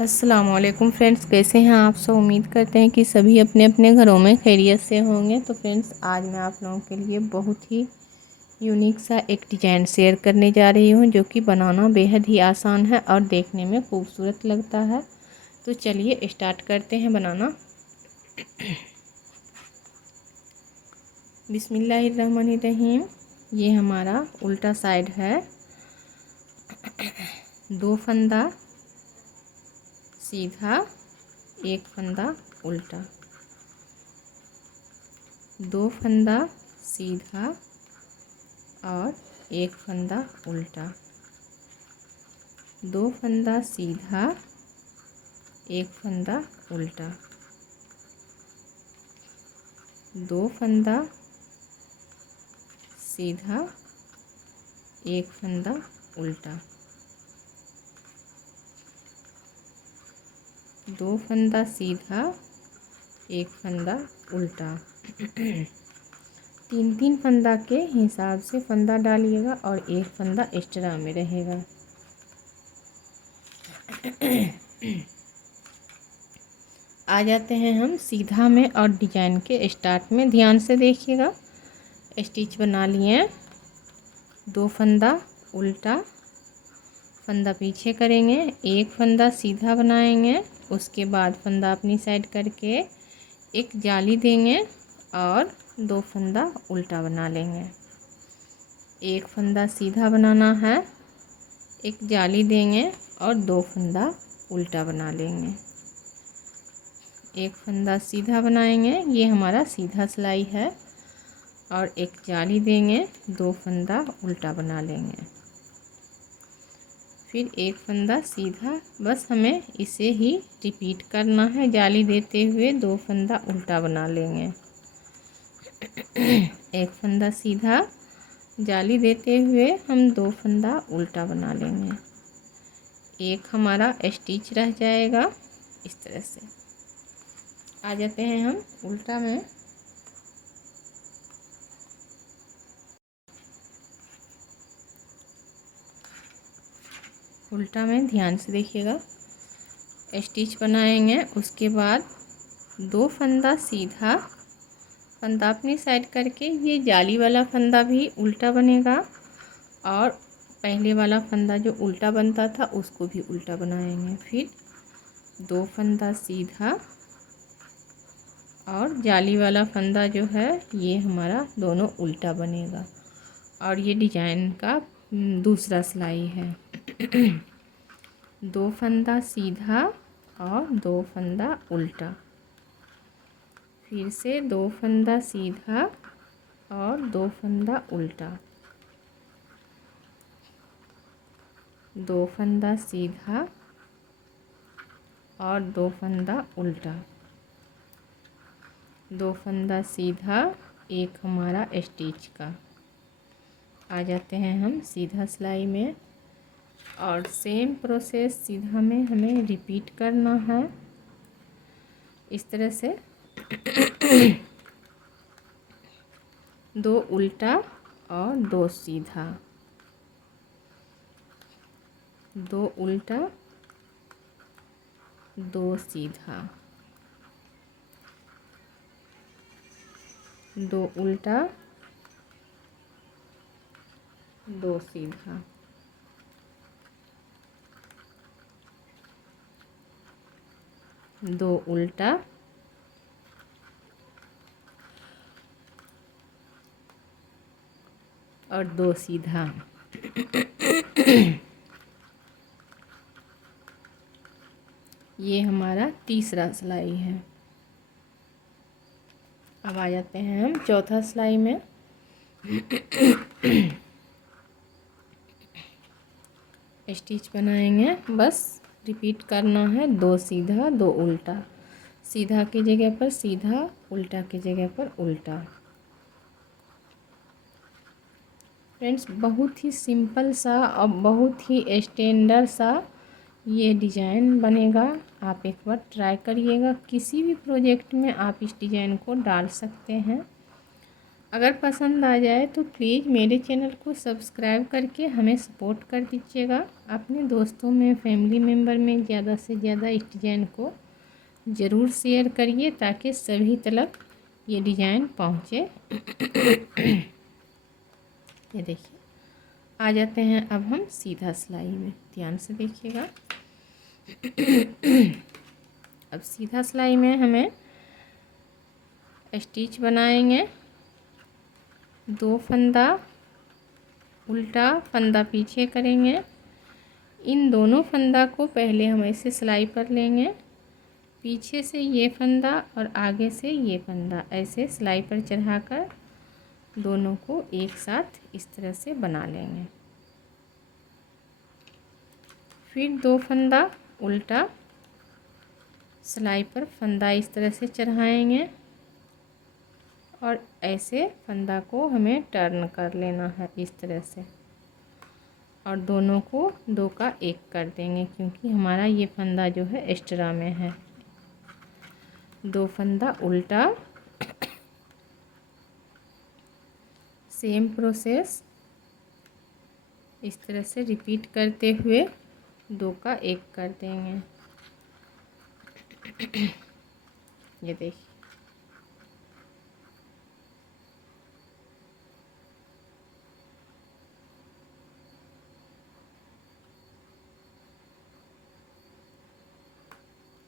अस्सलामुअलैकुम फ्रेंड्स, कैसे हैं आप सब। उम्मीद करते हैं कि सभी अपने अपने घरों में खैरियत से होंगे। तो फ्रेंड्स, आज मैं आप लोगों के लिए बहुत ही यूनिक सा एक डिज़ाइन शेयर करने जा रही हूं, जो कि बनाना बेहद ही आसान है और देखने में खूबसूरत लगता है। तो चलिए स्टार्ट करते हैं बनाना। बिस्मिल्लाहिर्रहमानिर्रहीम। ये हमारा उल्टा साइड है। 2 फंदा सीधा, 1 फंदा उल्टा, 2 फंदा सीधा और 1 फंदा उल्टा, 2 फंदा सीधा, 1 फंदा उल्टा, 2 फंदा सीधा, 1 फंदा उल्टा, 2 फंदा सीधा, 1 फंदा उल्टा। 3-3 फंदा के हिसाब से फंदा डालिएगा और 1 फंदा एक्स्ट्रा में रहेगा। आ जाते हैं हम सीधा में और डिजाइन के स्टार्ट में। ध्यान से देखिएगा। स्टिच बना लिए, 2 फंदा उल्टा, फंदा पीछे करेंगे, 1 फंदा सीधा बनाएंगे, उसके बाद फंदा अपनी साइड करके एक जाली देंगे और 2 फंदा उल्टा बना लेंगे। 1 फंदा सीधा बनाना है, एक जाली देंगे और 2 फंदा उल्टा बना लेंगे। 1 फंदा सीधा बनाएंगे, ये हमारा सीधा सिलाई है, और एक जाली देंगे, 2 फंदा उल्टा बना लेंगे, फिर 1 फंदा सीधा। बस हमें इसे ही रिपीट करना है। जाली देते हुए 2 फंदा उल्टा बना लेंगे, 1 फंदा सीधा, जाली देते हुए हम 2 फंदा उल्टा बना लेंगे। एक हमारा स्टिच रह जाएगा। इस तरह से आ जाते हैं हम उल्टा में। उल्टा में ध्यान से देखिएगा। स्टिच बनाएंगे, उसके बाद 2 फंदा सीधा, फंदा अपनी साइड करके ये जाली वाला फंदा भी उल्टा बनेगा, और पहले वाला फंदा जो उल्टा बनता था उसको भी उल्टा बनाएंगे। फिर 2 फंदा सीधा और जाली वाला फंदा जो है ये हमारा दोनों उल्टा बनेगा, और ये डिजाइन का दूसरा सिलाई है। 2 फंदा सीधा और 2 फंदा उल्टा, फिर से 2 फंदा सीधा और 2 फंदा उल्टा, 2 फंदा सीधा और 2 फंदा उल्टा, 2 फंदा सीधा, एक हमारा स्टिच का। आ जाते हैं हम सीधा सिलाई में, और सेम प्रोसेस सीधा में हमें रिपीट करना है। इस तरह से 2 उल्टा और 2 सीधा, 2 उल्टा 2 सीधा, 2 उल्टा 2 सीधा, 2 उल्टा और 2 सीधा। ये हमारा तीसरा सिलाई है। अब आ जाते हैं हम चौथा सिलाई में। स्टिच बनाएंगे, बस रिपीट करना है। 2 सीधा 2 उल्टा, सीधा की जगह पर सीधा, उल्टा की जगह पर उल्टा। फ्रेंड्स, बहुत ही सिंपल सा और बहुत ही स्टैंडर्ड सा ये डिज़ाइन बनेगा। आप एक बार ट्राई करिएगा। किसी भी प्रोजेक्ट में आप इस डिज़ाइन को डाल सकते हैं। अगर पसंद आ जाए तो प्लीज़ मेरे चैनल को सब्सक्राइब करके हमें सपोर्ट कर दीजिएगा। अपने दोस्तों में, फैमिली मेम्बर में ज़्यादा से ज़्यादा इस डिज़ाइन को ज़रूर शेयर करिए ताकि सभी तक ये डिज़ाइन पहुँचे। ये देखिए, आ जाते हैं अब हम सीधा सिलाई में। ध्यान से देखिएगा। अब सीधा सिलाई में हमें स्टिच बनाएंगे। 2 फंदा उल्टा, फंदा पीछे करेंगे। इन दोनों फंदा को पहले हम ऐसे सिलाई पर लेंगे, पीछे से ये फंदा और आगे से ये फंदा ऐसे सिलाई पर चढ़ाकर दोनों को एक साथ इस तरह से बना लेंगे। फिर 2 फंदा उल्टा, सिलाई पर फंदा इस तरह से चढ़ाएंगे और ऐसे फंदा को हमें टर्न कर लेना है इस तरह से, और दोनों को 2 का 1 कर देंगे क्योंकि हमारा ये फंदा जो है एक्स्ट्रा में है। 2 फंदा उल्टा, सेम प्रोसेस इस तरह से रिपीट करते हुए 2 का 1 कर देंगे। ये देखिए,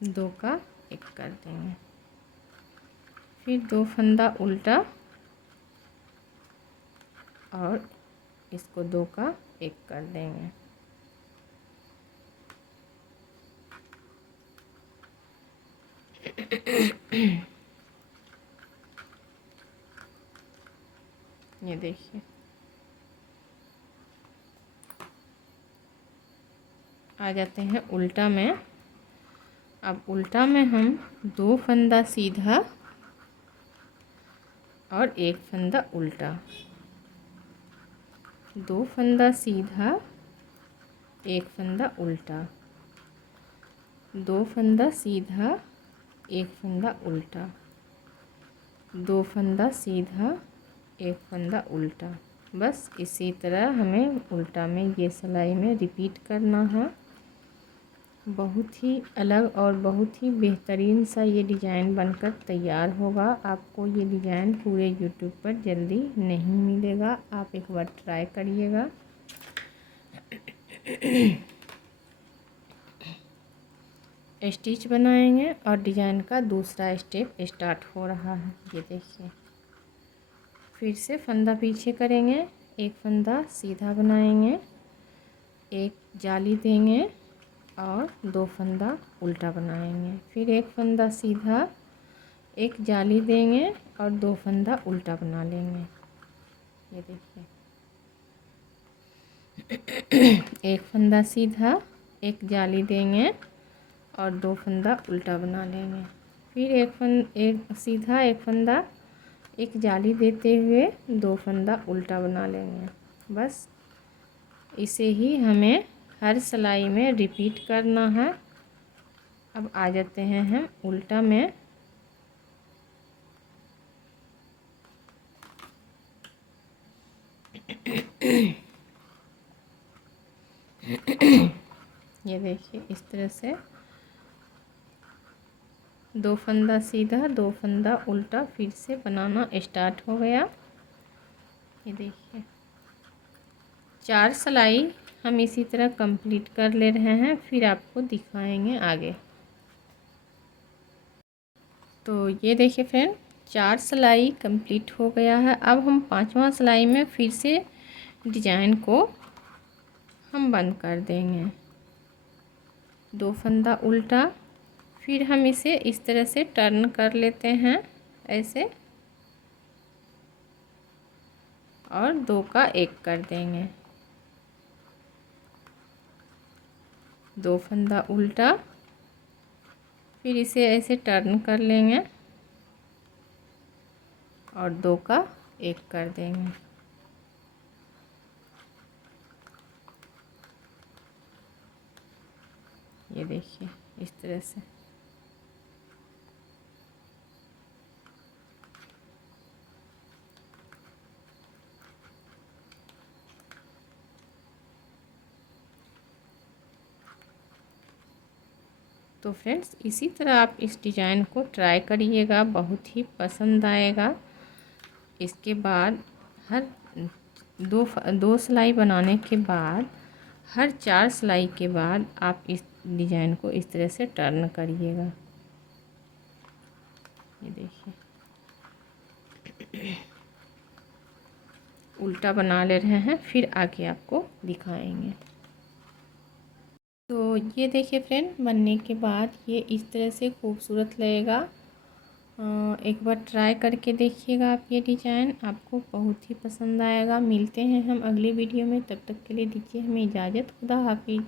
दो का 1 कर देंगे। फिर 2 फंदा उल्टा और इसको 2 का 1 कर देंगे। ये देखिए, आ जाते हैं उल्टा में। अब उल्टा में हम 2 फंदा सीधा और 1 फंदा उल्टा, 2 फंदा सीधा, 1 फंदा उल्टा, 2 फंदा सीधा, 1 फंदा उल्टा, 2 फंदा सीधा, 1 फंदा उल्टा। बस इसी तरह हमें उल्टा में ये सिलाई में रिपीट करना है। बहुत ही अलग और बहुत ही बेहतरीन सा ये डिज़ाइन बनकर तैयार होगा। आपको ये डिज़ाइन पूरे यूट्यूब पर जल्दी नहीं मिलेगा, आप एक बार ट्राई करिएगा। स्टिच बनाएंगे और डिज़ाइन का दूसरा स्टेप स्टार्ट हो रहा है। ये देखिए, फिर से फंदा पीछे करेंगे, 1 फंदा सीधा बनाएंगे, 1 जाली देंगे और 2 फंदा उल्टा बनाएंगे। फिर 1 फंदा सीधा, 1 जाली देंगे और 2 फंदा उल्टा बना लेंगे। ये देखिए, 1 फंदा सीधा, 1 जाली देंगे और 2 फंदा उल्टा बना लेंगे। फिर एक सीधा, 1 फंदा, 1 जाली देते हुए 2 फंदा उल्टा बना लेंगे। बस इसे ही हमें हर सिलाई में रिपीट करना है। अब आ जाते हैं हम उल्टा में। ये देखिए, इस तरह से 2 फंदा सीधा, 2 फंदा उल्टा फिर से बनाना स्टार्ट हो गया। ये देखिए, 4 सिलाई हम इसी तरह कंप्लीट कर ले रहे हैं, फिर आपको दिखाएंगे आगे। तो ये देखिए फ्रेंड, 4 सिलाई कंप्लीट हो गया है। अब हम 5वां सिलाई में फिर से डिज़ाइन को हम बंद कर देंगे। 2 फंदा उल्टा, फिर हम इसे इस तरह से टर्न कर लेते हैं ऐसे, और 2 का 1 कर देंगे। 2 फंदा उल्टा, फिर इसे ऐसे टर्न कर लेंगे और 2 का 1 कर देंगे। ये देखिए, इस तरह से। तो फ्रेंड्स इसी तरह आप इस डिज़ाइन को ट्राई करिएगा, बहुत ही पसंद आएगा। इसके बाद हर दो सिलाई बनाने के बाद हर 4 सिलाई के बाद आप इस डिज़ाइन को इस तरह से टर्न करिएगा। ये देखिए उल्टा बना ले रहे हैं, फिर आगे आपको दिखाएंगे। तो ये देखिए फ्रेंड, बनने के बाद ये इस तरह से खूबसूरत लगेगा। एक बार ट्राई करके देखिएगा आप, ये डिज़ाइन आपको बहुत ही पसंद आएगा। मिलते हैं हम अगली वीडियो में, तब तक के लिए दीजिए हमें इजाज़त। खुदा हाफिज़।